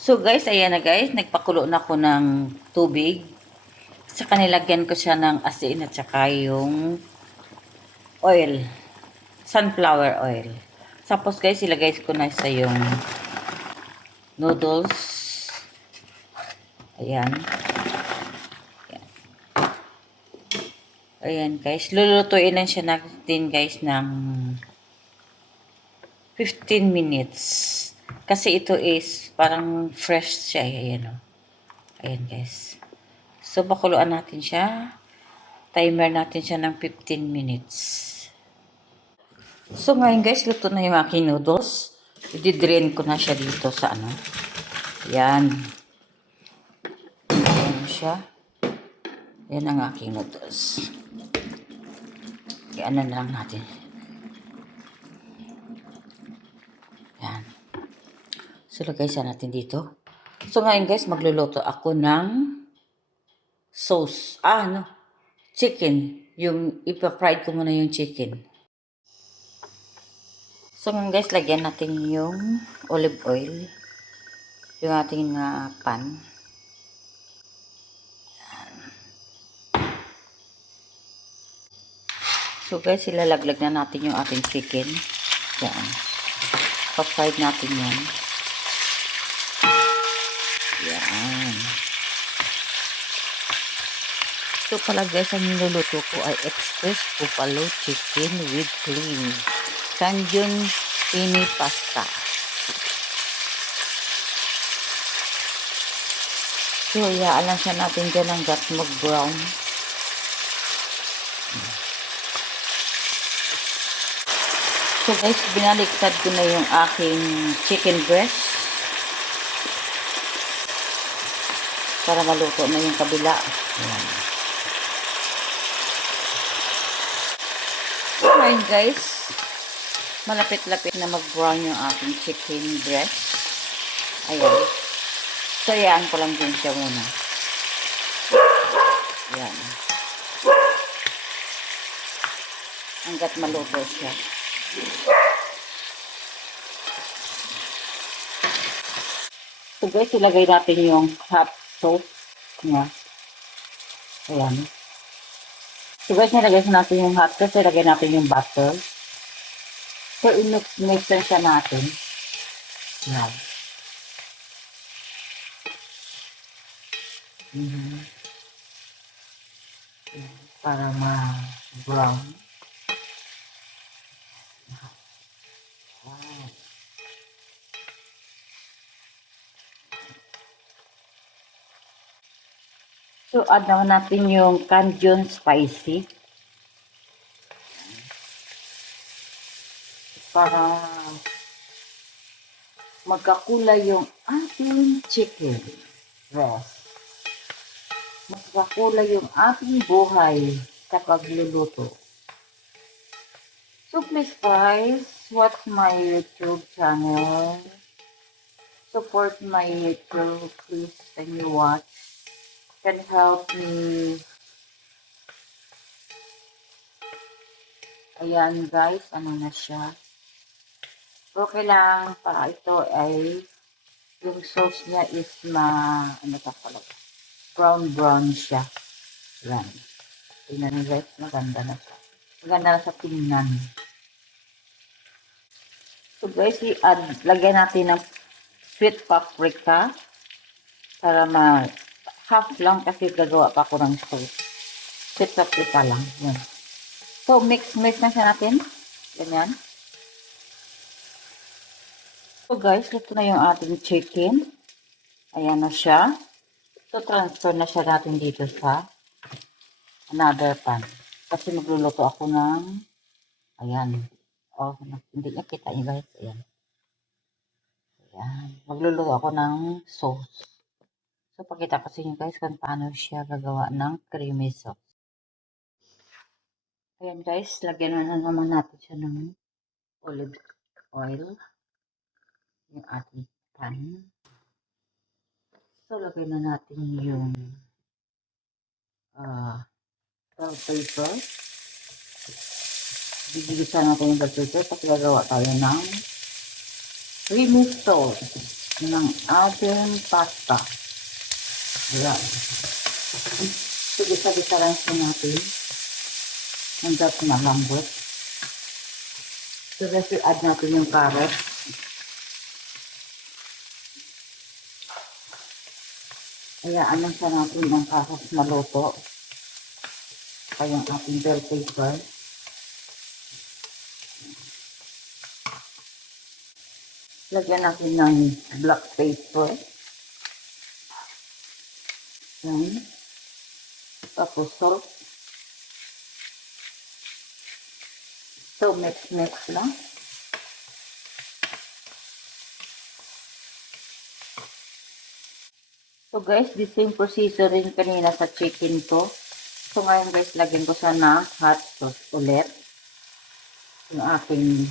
So guys, ayan na guys, nagpakulo na ako ng tubig. Saka nilagyan ko siya ng asin at saka yung oil, sunflower oil. Tapos guys, ilagay ko na sa yung noodles. Ayan. Ayan guys, lulutuin lang siya natin guys ng 15 minutes. Kasi ito is parang fresh siya. Ayan o. Ayan guys. So, pakuluan natin siya. Timer natin siya ng 15 minutes. So, ngayon guys, luto na yung aking noodles. I-drain ko na siya dito sa ano. Yan. Ayan siya. Yan ang aking noodles. Yan na lang natin. Yan. So, lagay siya natin dito. So, ngayon guys, magluluto ako ng sauce. Chicken. Yung ipa-fried ko muna yung chicken. So, ngayon guys, lagyan natin yung olive oil. Yung ating pan. So guys, ilalaglag na natin yung ating chicken. Yan. Pa-fried natin yan. Yan. So pala guys, ang niluluto ko ay express buffalo chicken with cream. Candion pini pasta. So, iyaan lang siya natin dyan hanggat mag-brown. So guys, binaliktad ko na yung aking chicken breast para maluto na yung kabila. Ayan. So ngayon guys, malapit-lapit na mag-brown yung aking chicken breast. Ayan. So yan ko lang din siya muna. Ayan. Hanggat maluto siya. So guys, ilagay natin yung hot sauce niya. Ayan. So guys, nilagay natin yung hot sauce. Ilagay natin yung butter. So, i-mix lang siya natin. Ayan. Para ma-brown. So, add naman natin yung Candion spicy. Para magkakulay yung ating chicken breast. Magkakulay yung ating buhay kapag luluto. So, please guys, watch my YouTube channel. Support my YouTube. Please, can you watch? Can help me. Ayan guys, ano na siya. Okay lang para ito ay yung sauce niya is brown siya. Yan. Tingnan niyo guys, maganda na siya. Maganda na sa tingnan. So guys, lagyan natin ng sweet paprika para half lang kasi gagawa pa ako ng sauce. Sweet paprika lang. Yan. So, mix na siya natin. Ganyan. So guys, ito na yung ating chicken. Ayan na siya. So, transfer na siya natin dito sa another pan. Kasi magluluto ako ng, ayan. Oh, hindi niya kita niyo guys. Ayan. Ayan. Magluluto ako ng sauce. So, pakita ko sa inyo guys kung paano siya gagawa ng creamy sauce. Ayan guys, lagyan na naman natin siya ng olive oil. Yung ating pan. So, lagay na natin yung bell pepper. Bibilisan natin yung bell pepper kasi gagawa tayo ng creamy sauce. ng ating pasta. Ayan. So, isa-isa lang siya natin hanggang malambot. So, let's add natin yung carrot. Hayaan lang siya natin ng carrot maluto. Kaya yung ating bell pepper. Lagyan natin ng black pepper. Yan. Tapos salt. So, mix-mix lang. So guys, the same procedure rin kanina sa chicken ko. So ngayon guys, lagyan ko sana hot sauce ulit. Yung aking,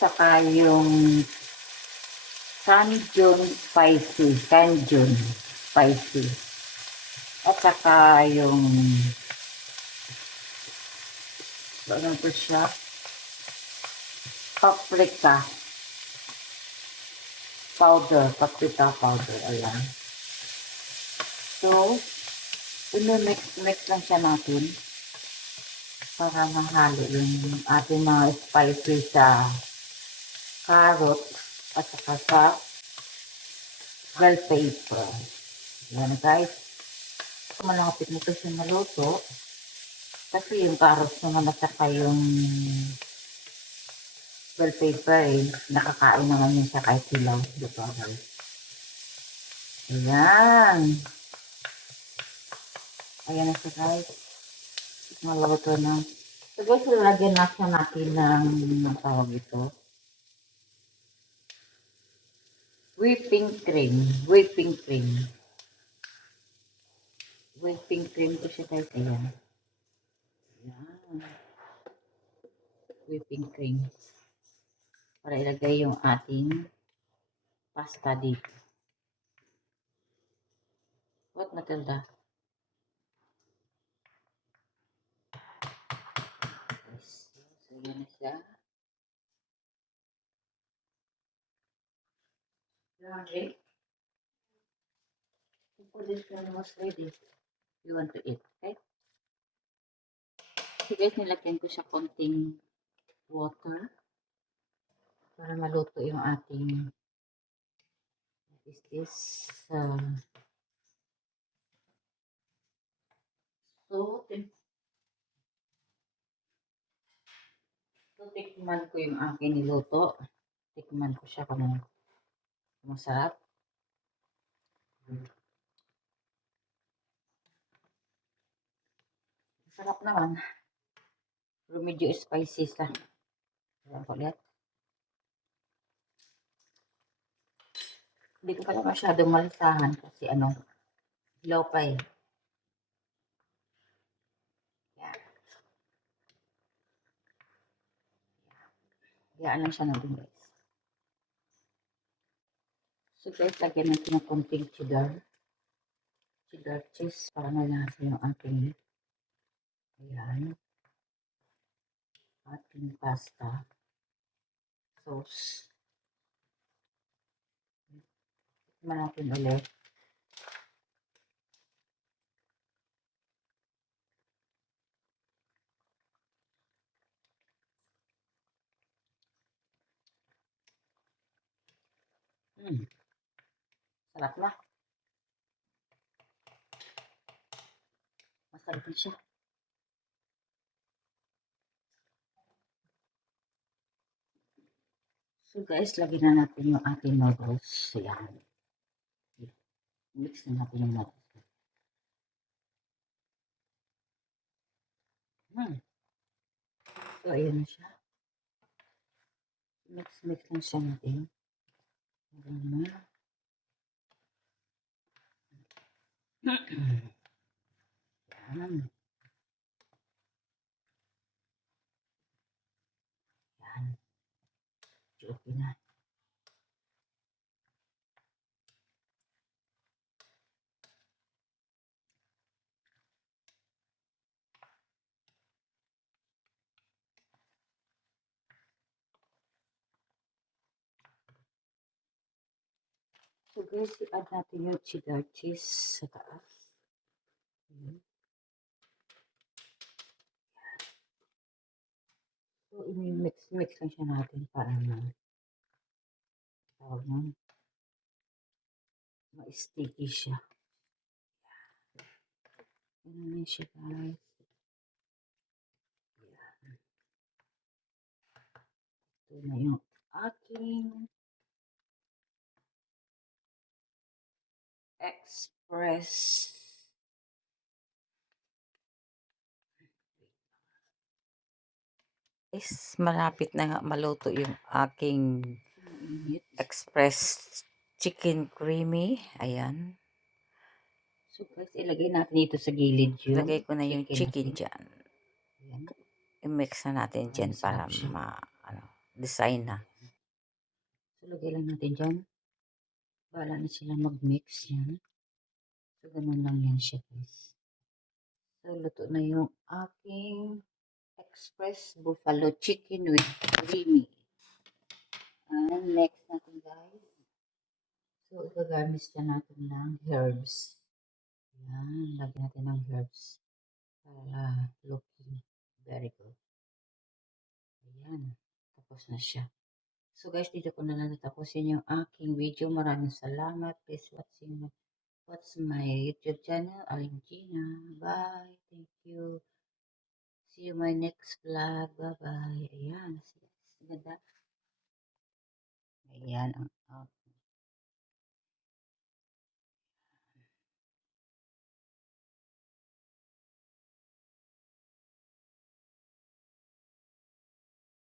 saka yung Cajun spicy. Cajun spicy. At saka yung, ano po siya? Paprika powder. Paprika powder. Ayan. So, mix lang siya natin para mahalo yung ating mga spicy sa carrot at saka sa bell pepper. Yan guys. Malapit na ito siya maluto kasi yung carrots naman at saka yung bell pepper nakakain naman yun siya kahit hilaw. Diba guys? Ayan. Ayan na siya guys. Maluto na. So guys, lalagyan na siya natin ng tawag ito. Whipping cream. Whipping cream. Whipping cream ko siya guys. Ayan. Ayan. Whipping cream. Para ilagay yung ating pasta dito. What Matilda? So, yan na siya. Laundry. For this one was ready. You want to eat, okay? So guys, nilagyan ko siya konting water para maluto yung ating is this so tikman ko yung aking niluto. Tikman ko siya kung masarap. Masarap naman. Pero medyo spicy sa. Ayan ko ulit. Hindi ko pala masyadong malisahan kasi ano, hilaw pa eh. Yan. Yan lang siya natin guys. So guys, lagyan natin ng konting cheddar. Cheddar cheese para malasa yung ating ayan. Ating pasta sauce. Tikman natin ulit. Sarap na. Masarap na siya. So guys, lagyan na natin yung ating noodles. Ayan. Mix na natin yung noodles. So ayan na siya. Mix lang siya natin. Ayan na. Ayan. Ayan. Okay na. So guys, i-add natin yung cheddar cheese sa taas. Ayan. So, i-mix lang siya natin para tawag nun, ma-sticky siya. Ganun siya guys. Ayan. Ito na yung aking express malapit na nga maluto yung aking express chicken creamy. Ayan. So guys, ilagay natin dito sa gilid yun. Ilagay ko na yung chicken dyan. Ayan. I-mix na natin dyan para design na. So lagay lang natin dyan. Bahala na sila mag-mix yan. So ganun lang yan siya guys. So luto na yung aking express buffalo chicken with creamy. And next natin guys. So igagarnish na natin ng herbs. Ayan, lagyan natin ng herbs para looking very good. Ayan, tapos na siya. So guys, dito ko na lang natapusin yung aking video. Maraming salamat. Please watch my YouTube channel, Aling Gina. Bye. Thank you. See you my next vlog. Bye-bye. Ayan. Ganda. Ayan.